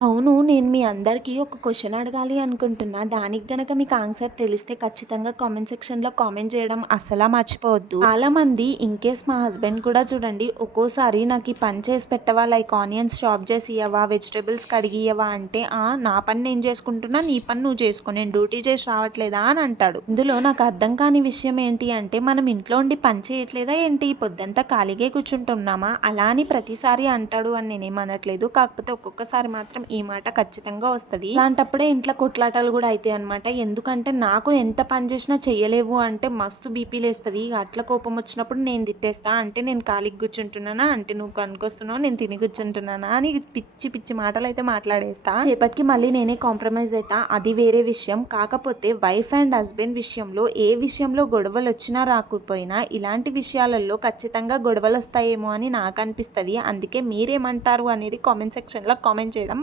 అవును. నేను మీ అందరికీ ఒక క్వెషన్ అడగాలి అనుకుంటున్నా. దానికి గనక మీకు ఆన్సర్ తెలిస్తే ఖచ్చితంగా కామెంట్ సెక్షన్‌లో కామెంట్ చేయడం అస్సల మర్చిపోవద్దు. చాలామంది ఇన్‌కేస్ మా హస్బెండ్ కూడా చూడండి ఒక్కోసారి నాకు ఈ పని చేసి పెట్టవా? లైక్ ఆనియన్స్ చాప్ చేసి ఇయ్యవా? వెజిటబుల్స్ కడిగియవా? అంటే నా పని నేను చేసుకుంటున్నా. నీ పని నువ్వు చేసుకో. నేను డ్యూటీ చేసి రావట్లేదా? అని అంటాడు. ఇందులో నాకు అర్థం కాని విషయం ఏంటి అంటే మనం ఇంట్లో ఉండి పని చేయట్లేదా ఏంటి? పొద్దంతా ఖాళీగే కూర్చుంటున్నామా? అలా అని ప్రతిసారి అంటాడు అని నేనేం అనట్లేదు. కాకపోతే ఒక్కొక్కసారి మాత్రం ఈ మాట ఖచ్చితంగా వస్తది. అలాంటప్పుడే ఇంట్లో కొట్లాటలు కూడా అయితాయన్నమాట. ఎందుకంటే నాకు ఎంత పని చేసినా చెయ్యలేవు అంటే మస్తు బీపీ లేస్తది. అట్లా కోపం వచ్చినప్పుడు నేను తిట్టేస్తా. అంటే నేను ఖాళీగా కూర్చుంటున్నానా? అంటే నువ్వు పనికొస్తున్నావు నేను తిని కూర్చుంటున్నానా? అని పిచ్చి పిచ్చి మాటలైతే మాట్లాడేస్తా. సేపటికి మళ్ళీ నేనే కాంప్రమైజ్ అయితా. అది వేరే విషయం. కాకపోతే వైఫ్ అండ్ హస్బెండ్ విషయంలో ఏ విషయంలో గొడవలు వచ్చినా రాకపోయినా ఇలాంటి విషయాలలో ఖచ్చితంగా గొడవలు వస్తాయేమో అని నాకు అనిపిస్తది. అందుకే మీరేమంటారు అనేది కామెంట్ సెక్షన్‌లో కామెంట్ చేయడం